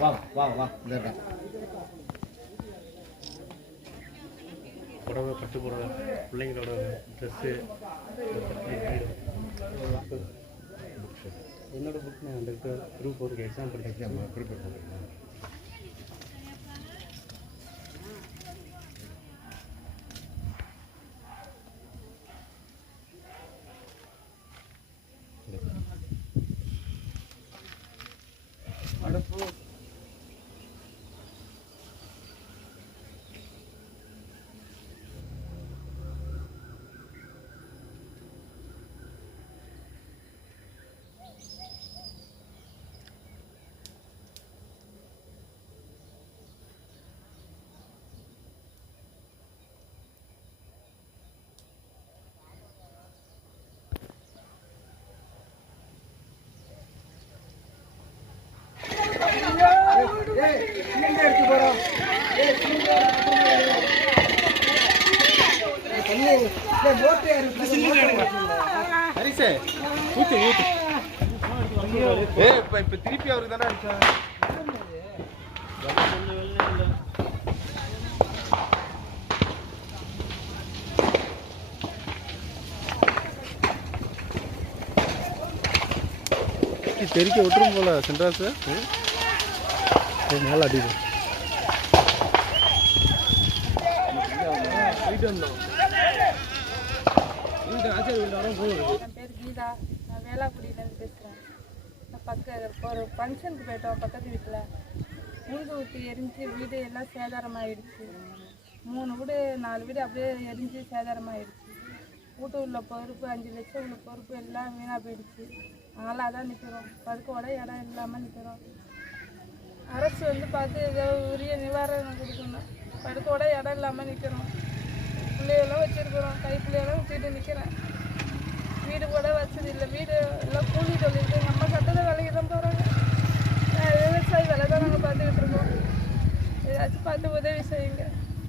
வா வா வா. புடவை பட்டு புடவை பிள்ளைங்களோட ட்ரெஸ்ஸு என்னோட புக் நான் அந்த குரூப் ஒரு எக்ஸாம் படிக்கிறேன் ப்ரிப்பேர் பண்ணுறேன் ஹரிசே ஊத்து ஊத்து திருப்பி அவருக்கு தானே அடிச்சா தெரிக்க விட்டுரும் போல சென்ட்ராஸு மேலே அடிக்கும் என் பேர் கீதா. நான் வேளாக்குடியிலேருந்து பேசுகிறேன் நான் பக்க ஒரு ஃபங்க்ஷனுக்கு போயிட்டோம் பக்கத்து வீட்டில் ஊது ஊற்றி எரிஞ்சு வீடு எல்லாம் சேதாரமாயிடுச்சு. மூணு வீடு நாலு வீடு அப்படியே எரிஞ்சு சேதாரமாயிடுச்சு. வீட்டு உள்ள பொறுப்பு அஞ்சு லட்சம் உள்ள பொறுப்பு எல்லாம் வீணாக போயிடுச்சு. அதனால் அதான் நிற்கிறோம் படுக்கோட இடம் இல்லாமல் நிற்கிறோம் அரசு வந்து பார்த்து ஏதோ உரிய நிவாரணம் கொடுக்கணும். படுக்கோட இடம் இல்லாமல் நிற்கிறோம் பிள்ளையெல்லாம் வச்சுருக்குறோம். கை பிள்ளையெல்லாம் வச்சுட்டு நிற்கிறேன் வீடு கூட வசதி இல்லை. வீடு எல்லாம் கூலி தொழில். நம்ம சட்டத்தை வேலைக்கு தான் போகிறாங்க விவசாயி வேலை தான் நாங்கள் பார்த்துக்கிட்டு இருக்கோம். ஏதாச்சும் பார்த்து உதவி செய்யுங்க.